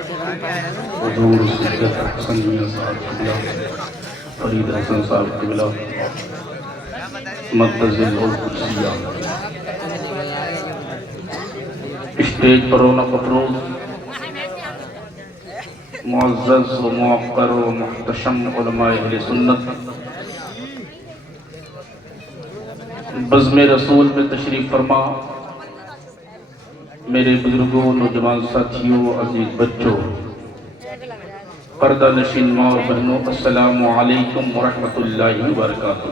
حضور سید حسن میاں صاحب قبلہ، فرید حسن صاحب قبلہ، متزل اور قدسیہ، اسٹیج پر رونق افروز معزز و موقر و محتشم علماء اہل سنت، بزم رسول میں تشریف فرما، میرے بزرگوں، نوجوان ساتھیوں، عزیز بچوں، پردہ نشین ماں اور بہنوں، السلام علیکم ورحمۃ اللہ وبرکاتہ۔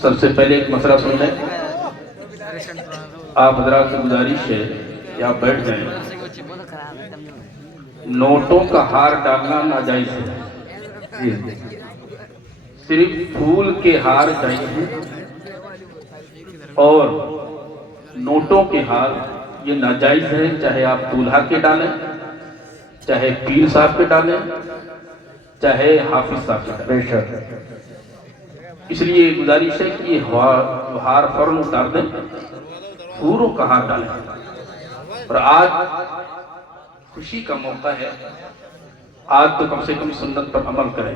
سب سے پہلے ایک مسئلہ سن لیں، آپ حضرات سے گزارش ہے کہ آپ بیٹھ جائیں۔ نوٹوں کا ہار ڈالنا ناجائز ہے، صرف پھول کے ہار جائز ہیں، اور نوٹوں کے ہار یہ ناجائز ہے، چاہے آپ دولہا کے ڈالیں، چاہے پیر صاحب کے ڈالیں، چاہے حافظ صاحب کے ڈالیں۔ بے شک، اس لیے گزارش ہے کہ یہ ہار فوراً اتار دیں، پھولوں کا ہار ڈالیں۔ اور آج خوشی کا موقع ہے، آج تو کم سے کم سنت پر عمل کریں۔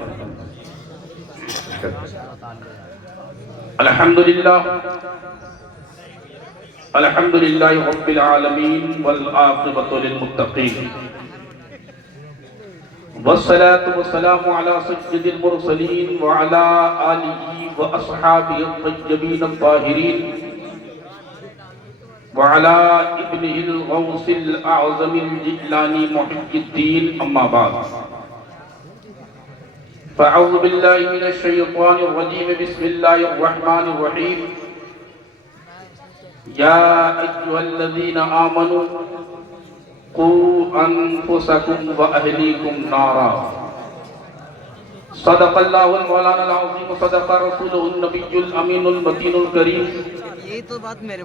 الحمدللہ الحمدللہ رب العالمین والعاقبۃ للمتقین، والصلاة والسلام على سید المرسلین وعلى آلہ واصحابہ الطیبین الطاہرین وعلى ابنہ الغوث الاعظم الجیلانی محی الدین، اما بعد، فاعوذ باللہ من الشیطان الرجیم، بسم اللہ الرحمن الرحیم، یا ایھا الذین آمنوا قوا انفسکم واہلیکم نارا، صدق اللہ المولانا العظیم، صدق رسولہ النبی الامین المتین الکریم،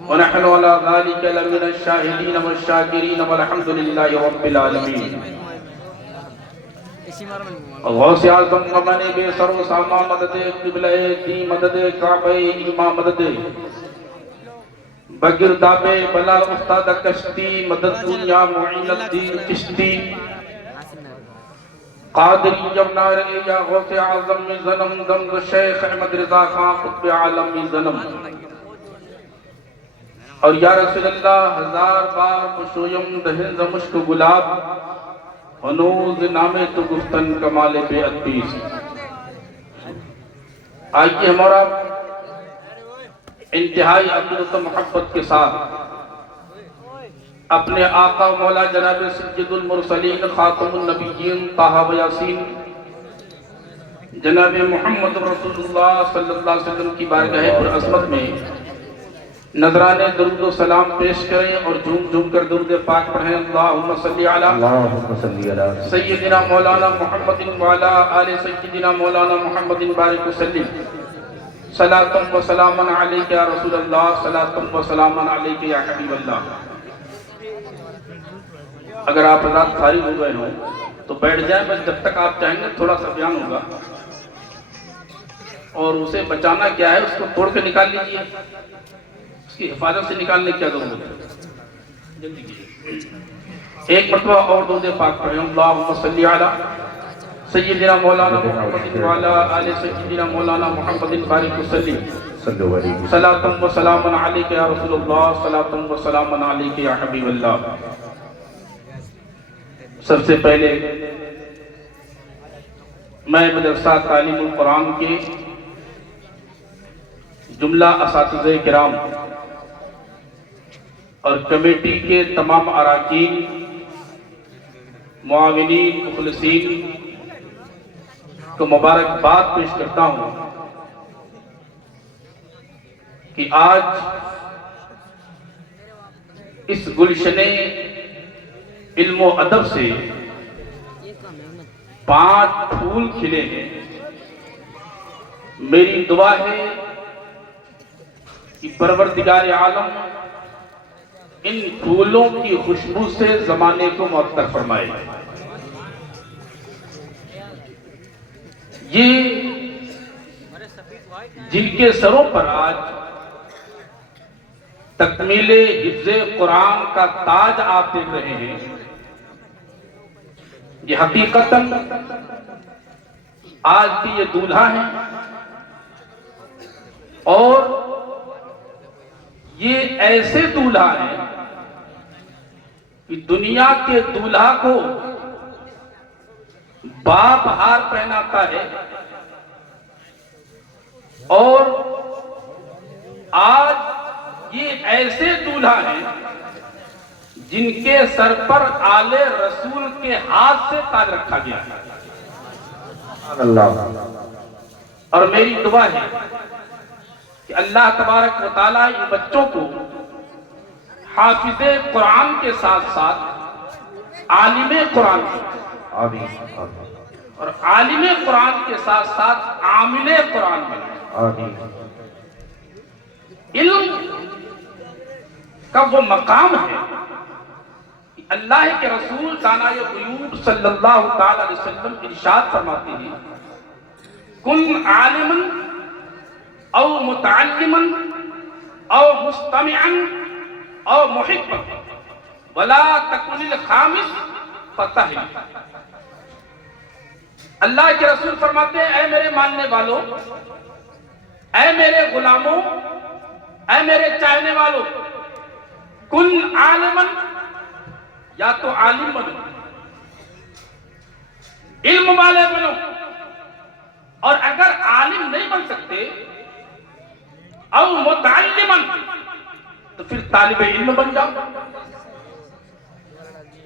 ونحن علی ذلک لمن الشاہدین والشاکرین والحمد للہ رب العالمین۔ غوث اعظم غمن بے سر و ساما مدد قبلہ دی مدد کعبہ ایماں مدد بگرداب بلال استاد کشتی مدد دنیا معین الدین چشتی قادری جمنار یا غوث اعظم میں ظلم دمز شیخ احمد رضا خان قطب عالم میں ظلم، اور یا رسول اللہ ہزار بار خوشویم دہنز مشک گلاب، ہنوز نامے تو گفتن کمال بے ادبیس۔ آئیے ہمارا انتہائی عقیدت و محبت کے ساتھ اپنے آقا و مولا جناب سید المرسلین خاتم النبیین طہ و یاسین جناب محمد رسول اللہ صلی اللہ علیہ وسلم کی بارگاہ پر عظمت میں نذرانے درود و سلام پیش کریں اور جھوم جھوم کر درود پاک پڑھیں۔ اللہم صلی علی سیدنا مولانا محمد وعلی آل سیدنا مولانا محمد بارک وسلم، صلاۃ و سلام علیک یا رسول اللہ، صلاۃ و سلام علیک یا حبیب اللہ۔ اگر آپ حضرات فارغ ہو گئے ہوں تو بیٹھ جائیں، بس جب تک آپ چاہیں گے تھوڑا سا بیان ہوگا، اور اسے بچانا کیا ہے، اس کو توڑ کے نکال لیجئے، اس کی حفاظت سے نکالنے کی کیا ضرورت ہے، جلدی کیجئے۔ ایک مرتبہ اور درود پاک پڑھیں، اللہم صلی علی سیدنا مولانا محمد وعلی آل سیدنا مولانا محمد بارک وسلم، صلاۃ و سلام علیک یا رسول اللہ، صلاۃ و سلام علیک یا حبیب اللہ۔ سب سے پہلے میں مدرسہ تعلیم القرآن کے جملہ اساتذہ کرام اور کمیٹی کے تمام اراکین، معاونین، مخلصین کو مبارکباد پیش کرتا ہوں کہ آج اس گلشن علم و ادب سے 5 پھول کھلے ہیں۔ میری دعا ہے کہ پروردگار عالم ان پھولوں کی خوشبو سے زمانے کو معطر فرمائے۔ یہ جن کے سروں پر آج تکمیل حفظ قرآن کا تاج آپ دیکھ رہے ہیں، یہ حقیقتاً آج کی یہ دولہا ہے، اور یہ ایسے دولہا ہیں کہ دنیا کے دولہا کو باپ ہار پہناتا ہے، اور آج یہ ایسے دولہا ہیں جن کے سر پر آل رسول کے ہاتھ سے تاج رکھا گیا ہے۔ اور میری دعا ہے کہ اللہ تبارک و تعالیٰ ان بچوں کو حافظ قرآن کے ساتھ ساتھ عالم قرآن اور عالم قرآن کے ساتھ ساتھ عامل قرآن بنائے۔ علم کا وہ مقام ہے کہ اللہ کے رسول دانائے غیوب صلی اللہ تعالی علیہ وسلم ارشاد فرماتے ہیں، کن عالما او متعلما او مستمعا او محبا ولا تکن الخامس فتہل۔ اللہ کے رسول فرماتے ہیں، اے میرے ماننے والوں، اے میرے غلاموں، اے میرے چاہنے والوں، کن عالما، یا تو عالم بنو، علم والے بنو، اور اگر عالم نہیں بن سکتے او متعلما تو پھر طالب علم بن جاؤ،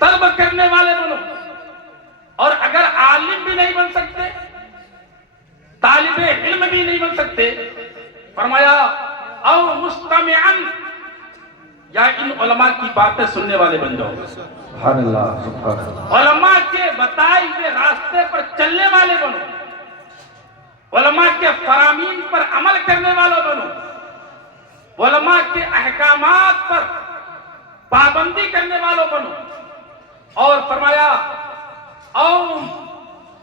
طلب کرنے والے بنو، اور اگر عالم بھی نہیں بن سکتے، طالب علم بھی نہیں بن سکتے، فرمایا او مستمعا، یا ان علماء کی باتیں سننے والے بن جاؤ، سبحان اللہ، سبحان اللہ، علماء کے بتائے ہوئے راستے پر چلنے والے بنو، علماء کے فرامین پر عمل کرنے والے بنو، علماء کے احکامات پر پابندی کرنے والوں بنو، اور فرمایا او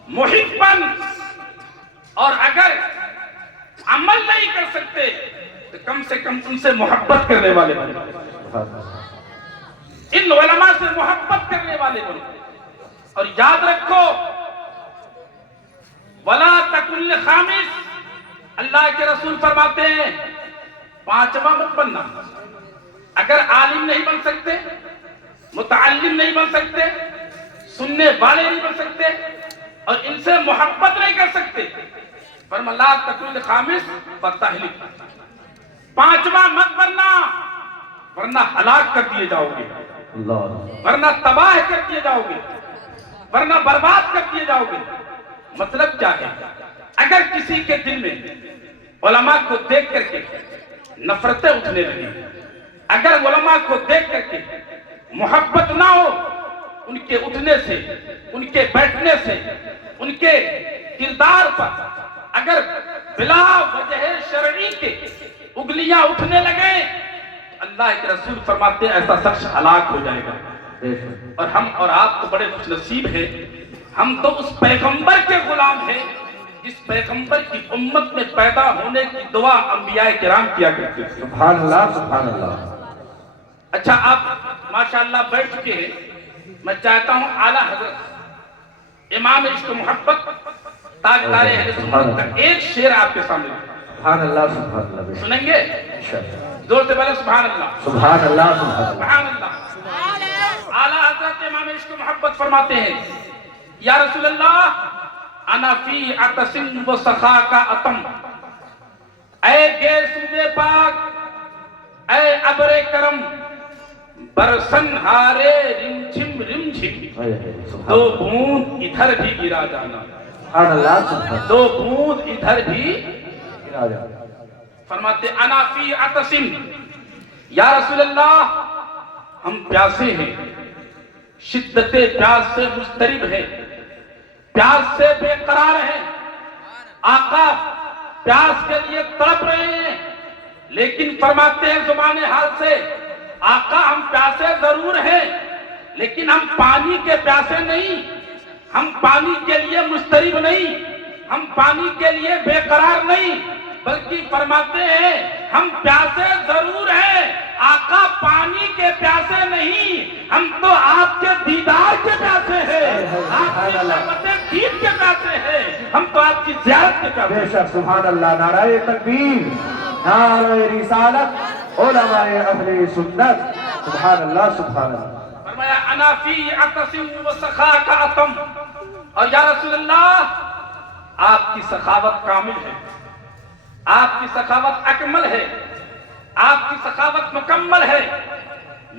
محبن، اور اگر عمل نہیں کر سکتے تو کم سے کم ان سے محبت کرنے والے بنو، ان علماء سے محبت کرنے والے بنو، اور یاد رکھو ولا تکن الخامس، اللہ کے رسول فرماتے ہیں پانچواں مت بننا۔ اگر عالم نہیں بن سکتے، متعلم نہیں بن سکتے، سننے والے نہیں بن سکتے، اور ان سے محبت نہیں کر سکتے، فرمایا لا تکن الخامس فتہلک، پانچواں مت بننا، ورنہ ہلاک کر دیے جاؤ گے، ورنہ تباہ کر دیے جاؤ گے، ورنہ برباد کر دیے جاؤ گے۔ مطلب کیا ہے؟ اگر کسی کے دل میں علماء کو دیکھ کر کے نفرتیں اٹھنے لگیں، اگر علماء کو دیکھ کر کے محبت نہ ہو، ان کے اٹھنے سے، ان کے بیٹھنے سے، ان کے کردار پر اگر بلا وجہ شرعی کے اگلیاں اٹھنے لگیں، اللہ کے رسول فرماتے ہیں ایسا شخص ہلاک ہو جائے گا۔ اور ہم اور آپ تو بڑے خوش نصیب ہیں، ہم تو اس پیغمبر کے غلام ہیں جس پیغمبر کی امت میں پیدا ہونے کی دعا انبیاء کرام کیا کرتے تھے۔ سبحان اللہ، سبحان اللہ۔ اچھا، آپ ماشاءاللہ بیٹھ چکے ہیں، میں چاہتا ہوں اعلیٰ حضرت امام عشق و محبت تاجدار اہل سنت کا ایک شعر آپ کے سامنے سبحان اللہ، سبحان اللہ، سنیں گے؟ زور سے بولے سبحان اللہ، سبحان اللہ، سبحان اللہ۔ اعلیٰ حضرت امام عشق و محبت فرماتے ہیں، یا رسول اللہ انا فی عطسن و سخا کا اتم، اے گیسوئے پاک، اے عبر کرم، برسن ہارے رمجھم رمجھم، دو بوند ادھر بھی گرا جانا، سبحان اللہ، سبحان اللہ، دو بوند ادھر بھی گرا جانا۔ فرماتے انا فی عطسن، یا رسول اللہ ہم پیاسے ہیں، شدت پیاس سے مضطرب ہیں، پیاس سے بے قرار ہیں، آقا پیاس کے لیے تڑپ رہے ہیں، لیکن فرماتے ہیں زبان حال سے، آقا ہم پیاسے ضرور ہیں لیکن ہم پانی کے پیاسے نہیں، ہم پانی کے لیے مضطرب نہیں، ہم پانی کے لیے بے قرار نہیں، بلکہ فرماتے ہیں ہم پیاسے ضرور ہیں، آقا پانی کے پیاسے نہیں، ہم تو آپ کے دیدار کے پیاسے ہیں، آپ کی رحمت دید کے پیاسے ہیں، ہم تو آپ کی زیارت کے پیاسے ہیں۔ بے شک سبحان اللہ، نعرہ تکبیر، نعرہ رسالت، علماء اہل سنت، سبحان اللہ سبحان اللہ۔ فرمایا انا فی اعتصم و سخاک اتم، اور یا رسول اللہ آپ کی سخاوت کامل ہے، آپ کی سخاوت اکمل ہے، آپ کی سخاوت مکمل ہے۔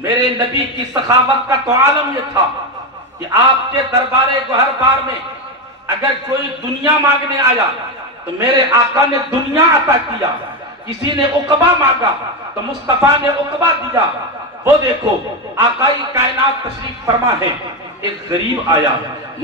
میرے نبی کی سخاوت کا تو عالم یہ تھا کہ آپ کے دربار گوہر بار میں اگر کوئی دنیا مانگنے آیا تو میرے آقا نے دنیا عطا کیا، کسی نے عقبہ مانگا تو مصطفیٰ نے عقبہ دیا۔ وہ دیکھو آقائی کائنات تشریف فرما ہے، ایک غریب آیا،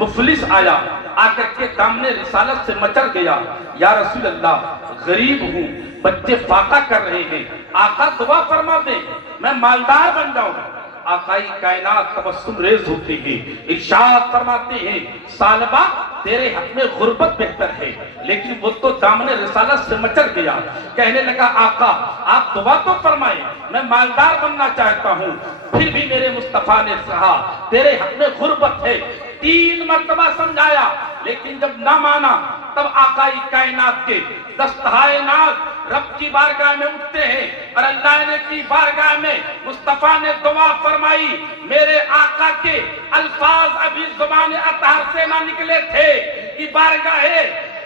مفلس آیا، آ کر کے دامن رسالت سے مچل گیا، یا رسول اللہ غریب ہوں، بچے فاقہ کر رہے ہیں، آقا دعا فرما دیں میں مالدار بن جاؤں۔ آقائی کائنات تبسم ریز ہوتے ہیں، ارشاد فرماتے ہیں سالبہ تیرے حق میں غربت بہتر ہے، لیکن وہ تو دامن رسالت سے مچل گیا، کہنے لگا آقا آپ دعا تو فرمائیں میں مالدار بننا چاہتا ہوں۔ پھر بھی میرے مصطفیٰ نے کہا تیرے حق میں غربت ہے، 3 مرتبہ سمجھایا، لیکن جب نہ مانا تب آقائی کائنات کے دستہائے ناز رب کی بارگاہ میں اٹھتے ہیں، اور اللہ نے کی بارگاہ میں مصطفیٰ نے دعا فرمائی۔ میرے آقا کے الفاظ ابھی زبان اطہر سے نہ نکلے تھے کہ بارگاہ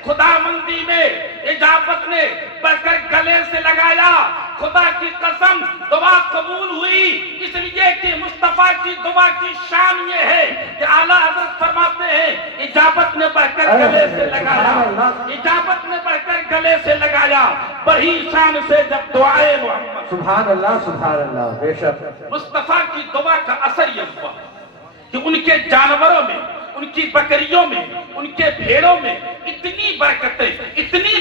خدا مندی میں اجابت نے بڑھ کر گلے سے لگایا، خدا کی قسم دعا قبول ہوئی، اس لیے کہ مصطفیٰ کی دعا کی شان یہ ہے کہ اعلیٰ حضرت فرماتے ہیں اجابت نے بڑھ کر گلے سے لگایا، اجابت نے بڑھ کر گلے سے لگایا، بڑی شان سے جب دعائے محمد سبحان اللہ سبحان اللہ۔ بے شک مصطفیٰ کی دعا کا اثر یہ ہوا کہ ان کے جانوروں میں، ان کی بکریوں میں، ان کے بھیڑوں میں اتنی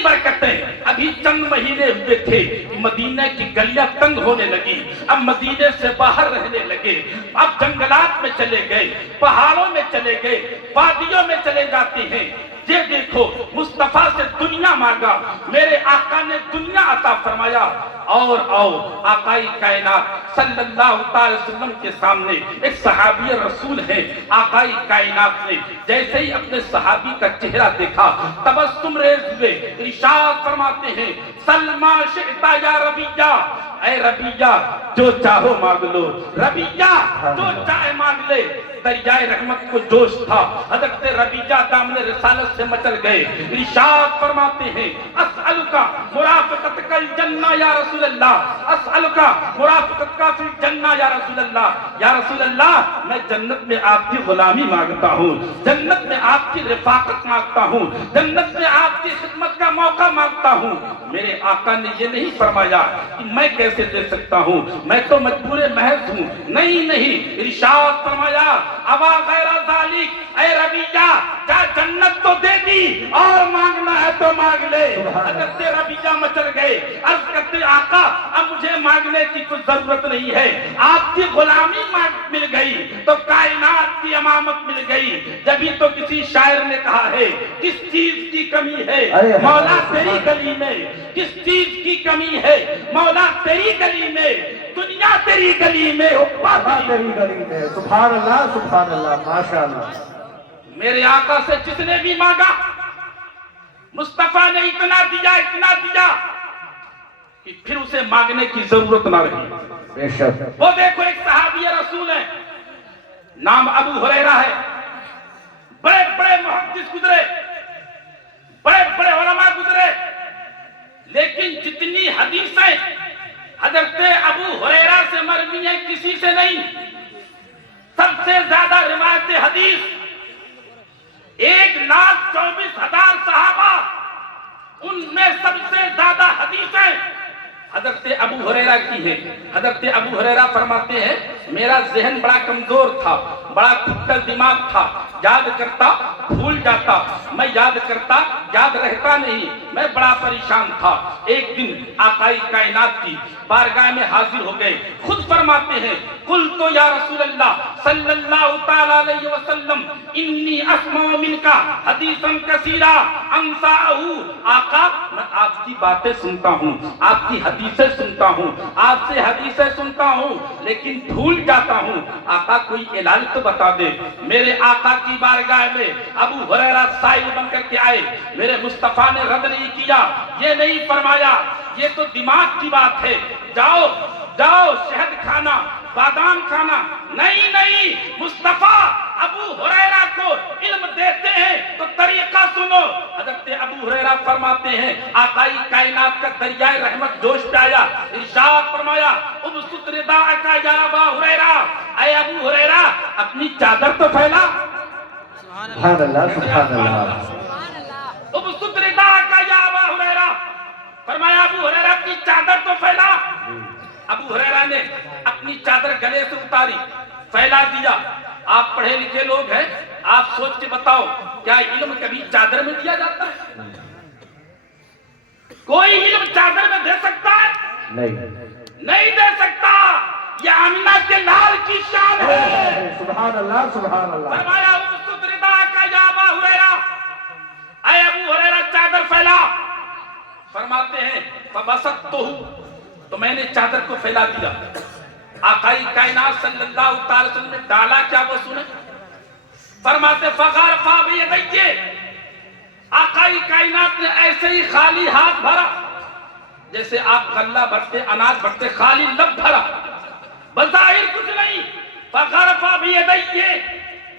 برکتیں، ابھی چند مہینے ہوئے تھے مدینہ کی گلیاں تنگ ہونے لگی، اب مدینے سے باہر رہنے لگے، اب جنگلات میں چلے گئے، پہاڑوں میں چلے گئے، وادیوں میں چلے جاتے ہیں۔ یہ دیکھو مصطفیٰ سے دنیا مانگا، میرے آقا نے دنیا عطا فرمایا، اور آؤ آقائی کائنات صلی اللہ علیہ وسلم کے سامنے ایک صحابی رسول ہے، آقائی کائنات نے جیسے ہی اپنے صحابی کا چہرہ دیکھا تبسم ریز ہوئے، ارشاد فرماتے ہیں سلما شئتا یا ربیہ، اے ربیہ جو چاہو مانگ لو، ربیہ جو چاہے مانگ لے۔ دریائے رحمت کو جوش تھا، حضرت ربیہ دامن رسالت سے مچل گئے، ارشاد فرماتے ہیں اسألکا مرافقتک الجنہ یا رسول اللہ، اسألکا مرافقتک فی الجنہ یا رسول اللہ، یا رسول اللہ میں جنت میں آپ کی غلامی مانگتا ہوں، جنت میں آپ کی رفاقت مانگتا ہوں، جنت میں آپ کی خدمت کا موقع مانگتا ہوں۔ میرے آقا نے یہ نہیں فرمایا کہ میں کیسے دے سکتا ہوں، میں تو مجبور محض ہوں، نہیں، ارشاد فرمایا ابا غیر ذالک، اے ربیہ کیا جنت تو دے دی اور مانگنا ہے تو مانگ لے۔ حضرت ربیہ مچل گئے، عرض کرتے آقا اب مجھے مانگنے کی کچھ ضرورت نہیں ہے، آپ کی غلامی مل گئی تو کائنات کی امامت مل گئی۔ جبھی تو کسی شاعر نے کہا ہے کس چیز کی کمی ہے مولا تیری گلی میں، کس چیز کی کمی ہے مولا تیری گلی میں، دنیا تیری گلی میں، عقبہ تیری گلی میں، سبحان اللہ سبحان اللہ، ماشاءاللہ۔ میرے آقا سے جس نے بھی مانگا مصطفیٰ نے اتنا دیا کہ پھر اسے مانگنے کی ضرورت نہ رہی۔ بے شک وہ دیکھو ایک صحابی رسول ہے، نام ابو ہریرہ ہے، بڑے بڑے محدث گزرے، بڑے بڑے علماء گزرے، لیکن جتنی حدیثیں حضرت ابو ہریرہ سے مروی ہیں کسی سے نہیں۔ سب سے زیادہ روایت حدیث 1,24,000 صحابہ، ان میں سب سے زیادہ حدیثیں حضرت ابو ہریرہ کی ہیں۔ حضرت ابو ہریرہ فرماتے ہیں میرا ذہن بڑا کمزور تھا، بڑا کھٹل دماغ تھا، یاد کرتا بھول جاتا، میں یاد کرتا یاد رہتا نہیں، میں بڑا پریشان تھا۔ ایک دن آقائے کائنات کی بارگاہ میں حاضر ہو گئے، خود فرماتے ہیں قلت یا رسول اللہ صلی اللہ تعالی علیہ وسلم انی اسمع منک حدیثا کثیرا انساہ، آقا میں آپ کی باتیں سنتا ہوں، آپ کی حدیثیں سنتا ہوں، آپ سے حدیثیں سنتا ہوں لیکن بھول جاتا ہوں، آقا کوئی علاج تو بتا دے۔ میرے آقا کی بارگاہ میں ابو ہریرہ سائل بن کر کے آئے، میرے مصطفیٰ نے رد نہیں کیا، یہ نہیں فرمایا یہ تو دماغ کی بات ہے، جاؤ جاؤ شہد کھانا بادام کھانا، نہیں مصطفیٰ ابو ہریرہ کو علم دیتے ہیں تو طریقہ سنو۔ حضرت ابو ہریرہ فرماتے ہیں آقائی کائنات کا دریائے رحمت جوش پہ آیا، ارشاد فرمایا ابسط رداءک یا ابا ہریرہ، اے ابو ہریرہ اپنی چادر تو پھیلا۔ سبحان اللہ سبحان اللہ۔ ابسط رداءک یا ابا ہریرہ، فرمایا ابو ہریرہ اپنی چادر تو پھیلا۔ ابو ہریرہ نے اپنی چادر گلے سے اتاری، پھیلا دیا۔ آپ پڑھے لکھے لوگ ہیں، آپ سوچ کے بتاؤ کیا علم کبھی چادر میں دیا جاتا ہے؟ کوئی علم چادر میں دے سکتا ہے؟ نہیں دے سکتا، یہ آمنہ کے لال کی شان ہے۔ سبحان اللہ سبحان اللہ۔ فرمایا ابسط رداءک یا ابا ہریرہ، اے ابو ہریرہ چادر پھیلا۔ فرماتے ہیں فبسطتہ، تو میں نے چادر کو پھیلا دیا۔ آقائی کائنات صلی اللہ تعالی وسلم نے ڈالا کیا وہ سنیں، فرماتے فغرفا بیدیہ، آقائی کائنات نے ایسے ہی خالی ہاتھ بھرا، جیسے آپ غلہ بھرتے اناج بھرتے، خالی لب بھرا، بظاہر کچھ نہیں۔ فغرفا بیدیہ،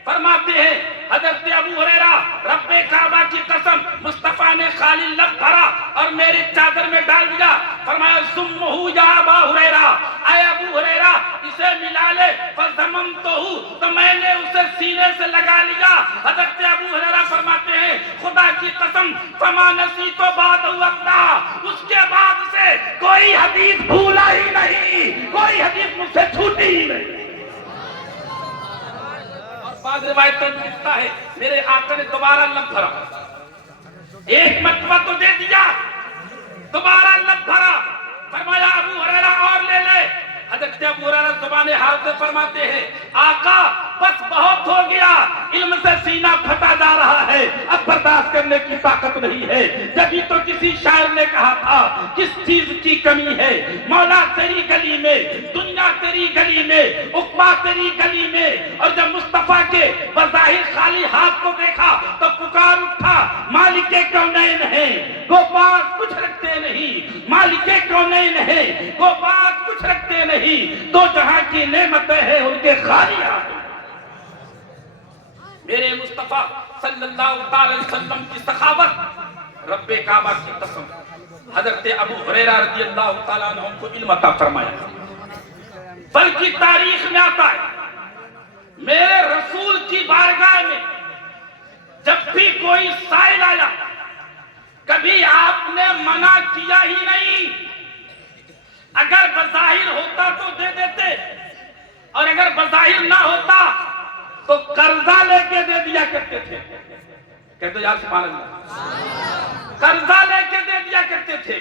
فرماتے ہیں حضرت ابو ہریرہ رب کعبہ کی قسم مصطفیٰ نے خالی لب بھرا اور میرے چادر میں ڈال دیا۔ فرمایا ضمہ یا ابا ہریرہ، اے ابو ہریرہ اسے ملا لے۔ فضممتہ، تو میں نے اسے سینے سے لگا لیا۔ حضرت ابو ہریرہ فرماتے ہیں خدا کی قسم فما نسیت بعد وقتا، اس کے بعد سے کوئی حدیث بھولا ہی نہیں، کوئی حدیث مجھ سے چھوٹی ہی نہیں۔ بعض روایتوں میں لکھتا ہے میرے آقا نے دوبارہ لب بھرا، ایک مرتبہ تو دے دیا، دوبارہ لب بھرا، فرمایا ابو ہریرہ اور لے لے۔ حضرت ابو ہریرہ زبان حال سے فرماتے ہیں آقا بس بہت ہو گیا، علم سے سینہ پھٹا جا رہا ہے، اب برداشت کرنے کی طاقت نہیں ہے۔ جبھی تو کسی شاعر نے کہا تھا کس چیز کی کمی ہے، مولا تیری گلی میں، دنیا تیری گلی میں، عقبہ تیری گلی میں۔ اور جب مصطفیٰ کے بظاہر خالی ہاتھ کو دیکھا تو پکار اٹھا مالک کونین ہے، گو پاس کچھ رکھتے نہیں، مالک کونین ہے، گو پاس کچھ رکھتے نہیں، دو جہاں کی نعمتیں ہیں ان کے خالی ہاتھ۔ میرے مصطفیٰ صلی اللہ علیہ وسلم کی سخاوت، رب کعبہ کی قسم حضرت ابو ہریرہ رضی اللہ تعالیٰ عنہ کو علم عطا فرمایا۔ بلکہ تاریخ میں آتا ہے میرے رسول کی بارگاہ میں جب بھی کوئی سائل آیا کبھی آپ نے منع کیا ہی نہیں، اگر بظاہر ہوتا تو دے دیتے اور اگر بظاہر نہ ہوتا تو قرضہ لے کے دے دیا کرتے تھے۔ کہتے یار سبحان اللہ، قرضہ لے کے دے دیا کرتے تھے۔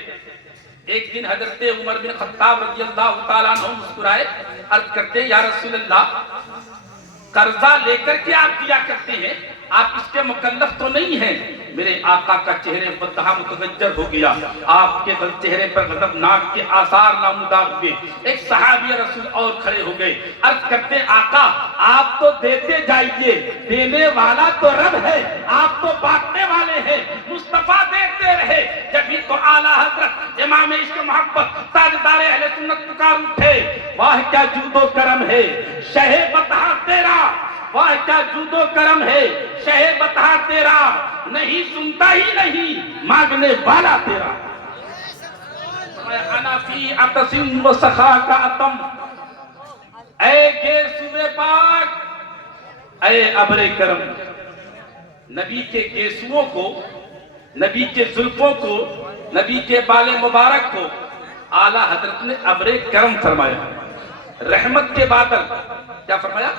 ایک دن حضرت عمر بن خطاب رضی اللہ تعالیٰ عنہ مسکرائے، عرض کرتے یا رسول اللہ قرضہ لے کر کے آپ دیا کرتے ہیں، آپ اس کے مکلف تو نہیں ہیں۔ میرے آقا کا چہرے بدہا متغیر ہو گیا، آپ کے چہرے پر غضبناک کے آثار نمودار ہوئے۔ ایک صحابی رسول اور کھڑے ہو گئے، عرض کرتے آقا آپ تو دیتے جائیے، دینے والا تو رب ہے، آپ تو بانٹنے والے ہیں، مصطفیٰ دیتے رہے۔ جبھی تو اعلیٰ حضرت امام عشق محبت تاجدار اہل سنت پکار اٹھے، واہ کیا جود و کرم ہے شہ بطحہ تیرا، واہ کیا جود و کرم ہے شہ بطحہ تیرا، نہیں سنتا ہی نہیں مانگنے والا تیرا۔ انا فی عطسن و سخا کا عتم، اے گیسو پاک، اے ابر کرم۔ نبی کے گیسوؤں کو، نبی کے زلفوں کو، نبی کے بال مبارک کو اعلیٰ حضرت نے ابر کرم فرمایا، رحمت کے بادل۔ کیا فرمایا؟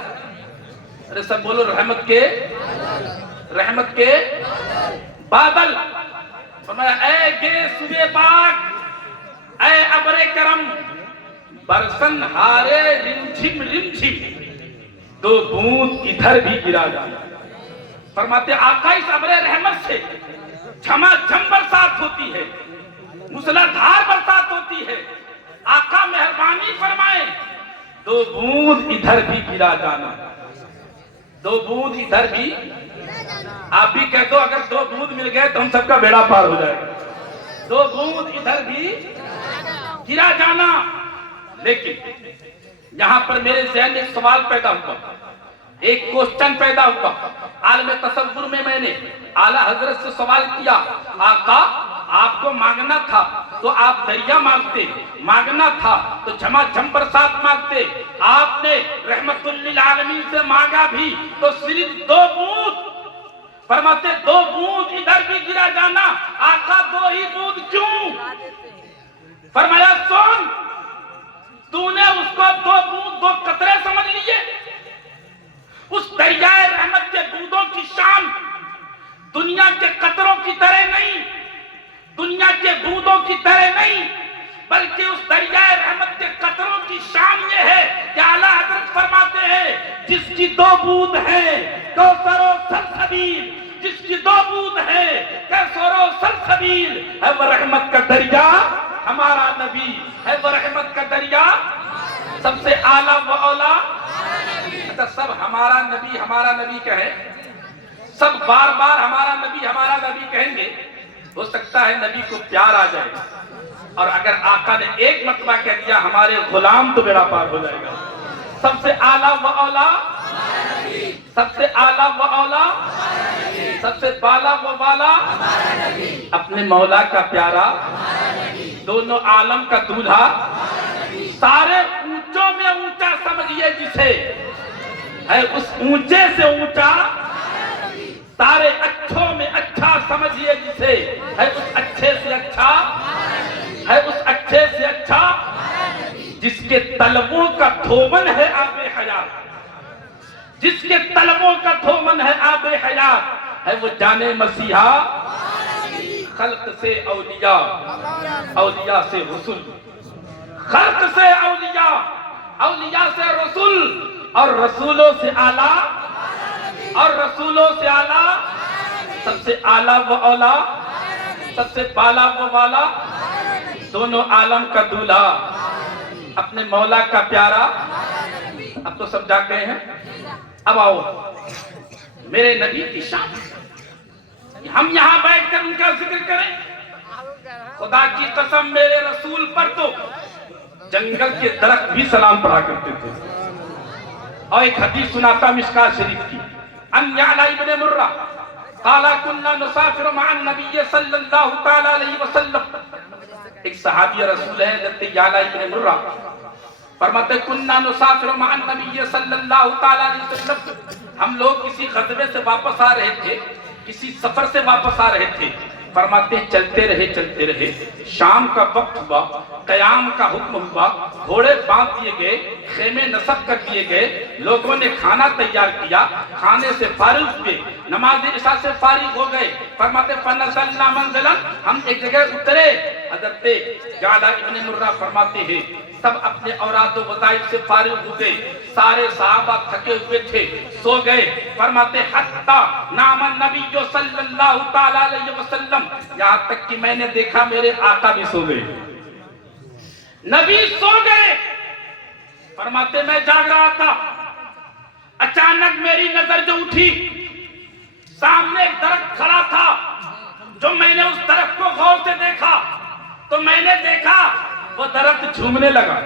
ارے سب بولو رحمت کے، رحمت کے بادل. فرمایا اے گے صبح پاک، اے ابر کرم، برسن ہارے رمجھم رمجھم، دو بوند ادھر بھی گرا جانا. فرماتے آقا اس ابر رحمت سے جھما جھم برسات ہوتی ہے، موسلادھار برسات ہوتی ہے. آقا مہربانی فرمائے دو بوند ادھر بھی گرا جانا، دو بوند ادھر بھی. آپ بھی کہہ دو اگر دو بوند مل گئے تو ہم سب کا بیڑا پار ہو جائے گا. دو بوند ادھر بھی گرا جانا. لیکن یہاں پر میرے ذہن میں ایک سوال پیدا ہوا، ایک کوشچن پیدا ہوا. عالم تصور میں نے اعلیٰ حضرت سے سوال کیا، آقا آپ کو مانگنا تھا تو آپ دریا مانگتے، مانگنا تھا تو جھما جھم برسات مانگتے، آپ نے رحمت للعالمین سے مانگا بھی تو صرف دو بوند. فرماتے دو بوند ادھر بھی گرا جانا. آقا دو ہی بوند کیوں؟ فرمایا سن، تو نے اس کو دو بوند دو قطرے سمجھ لیے. اس دریائے رحمت کے بوندوں کی شان دنیا کے قطروں کی طرح نہیں، دنیا کے بوندوں کی طرح نہیں، بلکہ اس دریائے رحمت کے قطروں کی شان یہ ہے کہ اعلیٰ حضرت فرماتے ہیں جس کی دو بوند ہے کوثر و سلسبیل، جس کی دو بوند ہے کوثر و سلسبیل، ہے وہ رحمت کا دریا ہمارا نبی، ہے وہ رحمت کا دریا سب سے اعلیٰ و اولا. اچھا سب ہمارا نبی کہیں، سب بار بار ہمارا نبی کہیں گے، ہو سکتا ہے نبی کو پیار آ جائے. اور اگر آقا نے ایک مرتبہ کہہ دیا ہمارے غلام تو بیڑا پار ہو جائے گا. سب سے اعلیٰ و اولا، سب سے اعلیٰ و اولا، سب سے بالا و بالا، اپنے مولا کا پیارا، دونوں عالم کا دولہا، سارے اونچوں میں اونچا سمجھیے جسے، ہے اس اونچے سے اونچا، سارے اچھوں میں اچھا سمجھیے جسے، ہے اس اچھے سے اچھا، ہے اس اچھے سے اچھا جس کے طلبوں کا دھومن ہے آب حیات، جس کے طلبوں کا دھومن ہے آب حیات، ہے وہ جانے مسیحا، خلق سے اولیاء، اولیاء سے رسول، خلق سے اولیاء، اولیاء سے رسول، اور رسولوں سے اعلیٰ، اور رسولوں سے اعلیٰ، سب سے اعلیٰ و اولا، سب سے بالا و بالا، دونوں عالم کا دولہا، اپنے مولا کا پیارا. اب تو سب جاگ گئے ہیں. اب آؤ میرے نبی کی شان، ہم یہاں بیٹھ کر ان کا ذکر کریں. خدا کی قسم میرے رسول پر تو جنگل کے درخت بھی سلام پڑھا کرتے تھے. اور ایک حدیث سناتا مشکات شریف کی، ان یعلا ابن مرہ قال كنا نسافر مع النبي صلی اللہ تعالی علیہ وسلم. ایک صحابی رسول ہے حضرت یعلا ابن مرہ، فرماتے كنا نسافر مع النبي صلی اللہ تعالی علیہ وسلم. ہم لوگ کسی غزوے سے واپس آ رہے تھے، کسی سفر سے واپس آ رہے تھے. فرماتے چلتے رہے، شام کا وقت ہوا، قیام کا حکم ہوا، گھوڑے باندھ دیے گئے، خیمے نصب کر دیے گئے، لوگوں نے کھانا تیار کیا، کھانے سے فارغ ہوئے، نماز عشاء سے فارغ ہو گئے. فرماتے فنزلنا منزلا، ہم ایک جگہ اترے. حضرت یعلا ابن مرہ فرماتے ہیں سب اپنے اوراد و وظائف سے فارغ ہو گئے، سارے صحابہ تھکے ہوئے تھے، سو گئے. فرماتے حتی نام النبی صلی اللہ تعالی علیہ وسلم، یہاں تک کہ میں نے دیکھا میرے آقا بھی سو گئے، نبی سو گئے. فرماتے میں جاگ رہا تھا، اچانک میری نظر جو اٹھی، سامنے ایک درخت کھڑا تھا. جو میں نے اس درخت کو غور سے دیکھا تو میں نے دیکھا وہ درخت جھومنے لگا،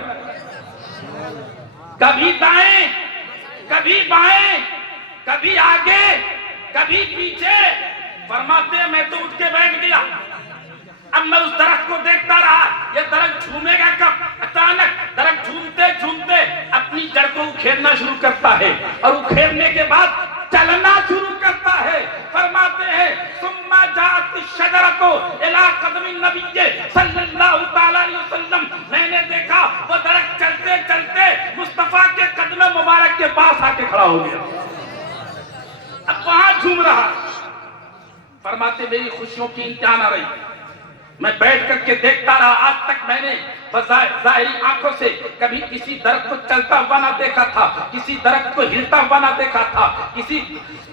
کبھی دائیں کبھی بائیں، کبھی آگے کبھی پیچھے. فرماتے میں تو اٹھ کے بیٹھ گیا. اب میں اس درخت کو دیکھتا رہا، یہ درخت جھومے گا کب؟ اچانک درخت جھومتے جھومتے اپنی جڑ کو اکھیڑنا شروع کرتا ہے، اور اکھیڑنے کے بعد چلنا شروع کرتا ہے. فرماتے ہیں ثم جاءت الشجرۃ الی قدم النبی صلی اللہ تعالی علیہ وسلم، میں نے دیکھا وہ درخت چلتے چلتے مصطفیٰ کے قدم مبارک کے پاس آ کے کھڑا ہو گیا. اب وہاں جھوم رہا، فرماتے میری خوشیوں کی انتہا نہ رہی، میں بیٹھ کر کے دیکھتا رہا، آج تک میں نے ظاہری آنکھوں سے کبھی کسی درخت کو چلتا ہوا نہ دیکھا تھا، کسی درخت کو ہلتا ہوا نہ دیکھا تھا، کسی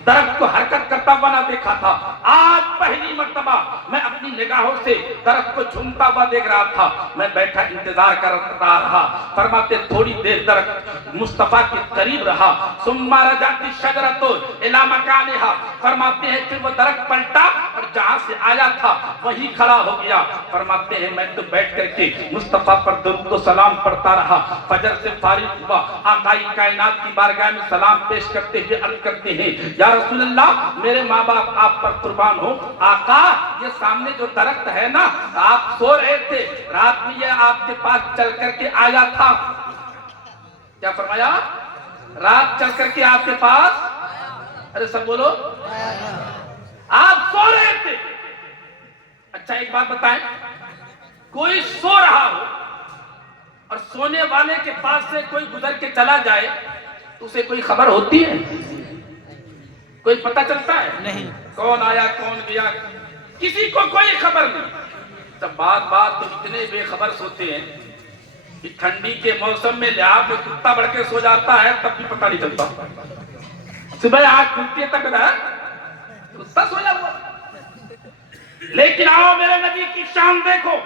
درخت کو حرکت کرتا ہوا نہ دیکھا تھا۔ آج پہلی مرتبہ میں اپنی نگاہوں سے درخت کو جھومتا ہوا دیکھ رہا تھا۔ میں بیٹھا انتظار کرتا رہا۔ فرماتے تھوڑی دیر درخت مصطفیٰ کے قریب رہا، ثم رجعت الشجرۃ الی مکانہا، فرماتے ہیں پھر وہ درخت پلٹا اور جہاں سے آیا تھا وہی کھڑا ہو گیا۔ فرماتے ہیں میں تو بیٹھ کر کے مصطفیٰ پر درود و سلام پڑھتا رہا، فجر سے فارغ ہوا، آقائے کائنات کی بارگاہ میں سلام پیش کرتے ہوئے عرض کرتے ہیں یا رسول اللہ میرے ماں باپ آپ پر قربان ہو، آقا یہ سامنے جو درخت ہے نا، آپ سو رہے تھے، رات میں یہ آپ کے پاس چل کر کے آیا تھا۔ کیا فرمایا؟ رات چل کر کے آپ کے پاس، ارے سب بولو، آپ سو رہے تھے۔ اچھا ایک بات بتائیں، کوئی سو رہا ہو اور سونے والے کے پاس سے کوئی گزر کے چلا جائے تو اسے کوئی خبر ہوتی ہے؟ کوئی پتہ چلتا ہے؟ نہیں۔ کون آیا کون گیا کسی کو کوئی خبر نہیں۔ تب بات تو اتنے بے خبر سوتے ہیں کہ ٹھنڈی کے موسم میں لحاظ میں کتا بڑھ کے سو جاتا ہے تب بھی پتہ نہیں چلتا، صبح آنکھ کھلتی ہے تک کتا سویا ہوا۔ لیکن آؤ میرے نبی کی شان دیکھو،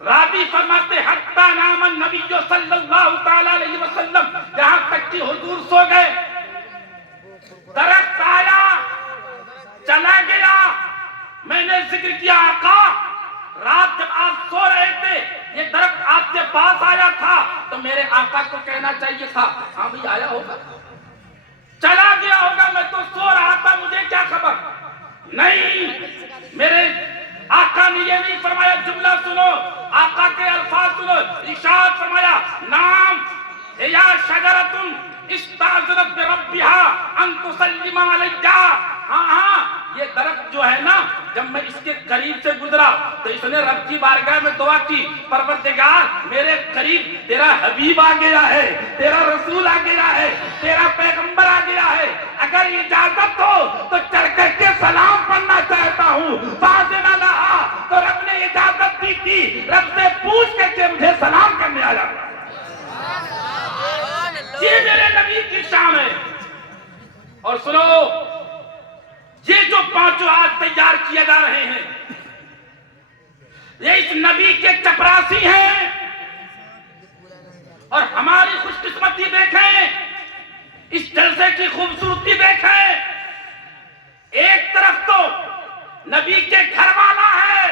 راوی فرماتے حتی نام النبی صلی اللہ تعالی علیہ وسلم، جہاں تک کہ حضور سو گئے، درخت آیا چلا گیا۔ میں نے ذکر کیا آقا رات جب آپ سو رہے تھے یہ درخت آپ کے پاس آیا تھا تو میرے آقا کو کہنا چاہیے تھا ہاں بھئی آیا ہوگا، چلا گیا ہوگا، میں تو سو رہا تھا مجھے کیا خبر۔ نہیں، میرے آقا نے یہ نہیں فرمایا، جملہ سنو، آقا کے الفاظ سنو، ارشاد فرمایا نام یا شجرۃ استاذنت بربها ان تسلم علیہ۔ ہاں یہ درخت جو ہے نا، جب میں اس کے قریب سے گزرا تو اس نے رب کی بارگاہ میں دعا کی، پروردگار میرے قریب تیرا حبیب آ گیا ہے، تیرا رسول آ گیا ہے، تیرا پیغمبر آ گیا ہے، اگر اجازت ہو تو چڑھ کر کے سلام پڑھنا چاہتا ہوں۔ فاذن لہا، تو رب نے اجازت دی تھی، رب سے پوچھ کر کے مجھے سلام کرنے آیا۔ یہ میرے نبی کی شان ہے۔ اور سنو، یہ جو پانچوں آج تیار کیے جا رہے ہیں یہ اس نبی کے چپراسی ہیں، اور ہماری خوش قسمتی دیکھیں، اس جلسے کی خوبصورتی دیکھیں، ایک طرف تو نبی کے گھر والا ہے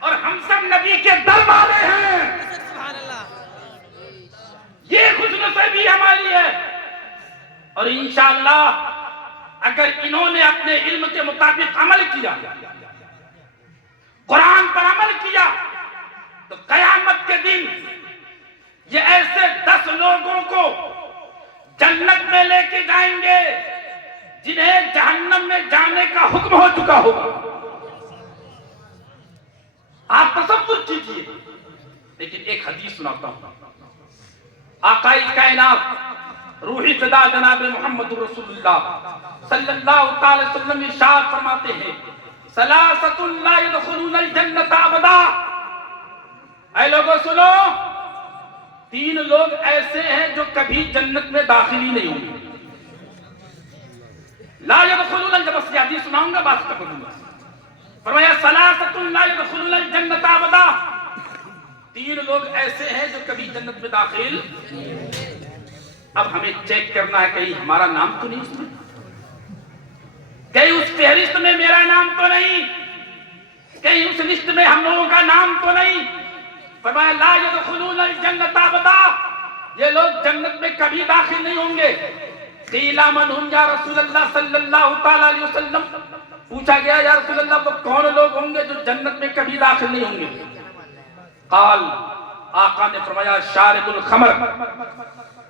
اور ہم سب نبی کے در والے ہیں، یہ خوش نصیبی ہماری ہے۔ اور انشاءاللہ اگر انہوں نے اپنے علم کے مطابق عمل کیا، قرآن پر عمل کیا، تو قیامت کے دن یہ ایسے 10 لوگوں کو جنت میں لے کے جائیں گے جنہیں جہنم میں جانے کا حکم ہو چکا ہوگا۔ آپ تصور کیجئے۔ لیکن ایک حدیث سناتا ہوں، آقائے کائنات روحی فدا جناب محمد رسول اللہ صلی اللہ تعالی وسلم ارشاد فرماتے ہیں ثلاثۃ لا يدخلون الجنۃ ابدا۔ اے لوگوں سنو، 3 لوگ ایسے ہیں جو کبھی جنت میں داخل ہی نہیں ہوں گے۔ لا يدخلون الجنۃ، بس یہ حدیث سناؤں گا بات ختم کروں گا۔ فرمایا ثلاثۃ لا يدخلون الجنۃ ابدا، 3 لوگ ایسے ہیں جو کبھی جنت میں داخل۔ اب ہمیں چیک کرنا ہے کہیں ہمارا نام تو نہیں اس میں، کہیں اس فہرست میں میرا نام تو نہیں، کہیں اس لسٹ میں ہم لوگوں کا نام تو نہیں۔ فرمایا لا يدخلون الجنۃ ابدا، یہ لوگ جنت میں کبھی داخل نہیں ہوں گے۔ قیل من هم یا رسول اللہ صلی اللہ تعالی علیہ وسلم، پوچھا گیا یا رسول اللہ وہ کون لوگ ہوں گے جو جنت میں کبھی داخل نہیں ہوں گے؟ قال، آقا نے فرمایا شارب الخمر،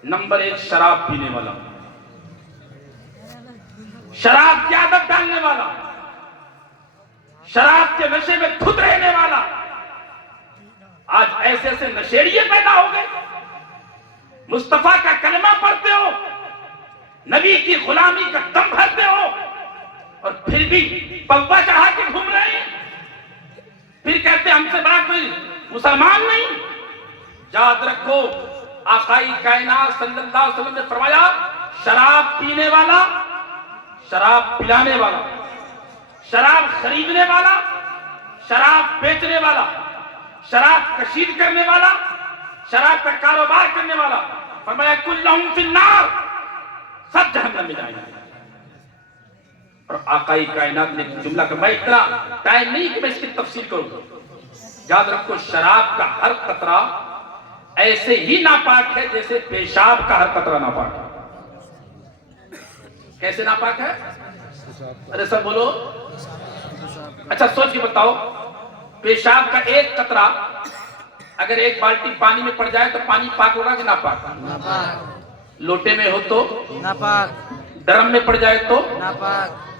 نمبر 1 شراب پینے والا، شراب کی عادت ڈالنے والا، شراب کے نشے میں دھت رہنے والا۔ آج ایسے ایسے نشیڑیے پیدا ہو گئے، مصطفیٰ کا کلمہ پڑھتے ہو، نبی کی غلامی کا دم بھرتے ہو، اور پھر بھی پوا چڑھا کے گھوم رہے ہیں، پھر کہتے ہم سے بڑا کوئی مسلمان نہیں۔ یاد رکھو آقائی کائنات صلی اللہ علیہ وسلم نے فرمایا شراب پینے والا، شراب پلانے والا، شراب خریدنے والا، شراب بیچنے والا، شراب کشید کرنے والا، شراب کا کاروبار کرنے والا، فرمایا کلہم فی النار، سب جہنم میں جائیں گے۔ اور آقائی کائنات نے جملہ کہ میں اتنا ٹائم نہیں کہ میں اس کی تفصیل کروں۔ یاد رکھو شراب کا ہر قطرہ ایسے ہی ناپاک ہے جیسے پیشاب کا ہر قطرہ ناپاک ہے۔ کیسے ناپاک ہے؟ ارے سب بولو۔ اچھا سوچ کے بتاؤ، پیشاب کا ایک قطرہ اگر ایک بالٹی پانی میں پڑ جائے تو پانی پاک ہوگا کہ ناپاک؟ ناپاک، لوٹے میں ہو تو ناپاک، ڈرم میں پڑ جائے تو ناپاک،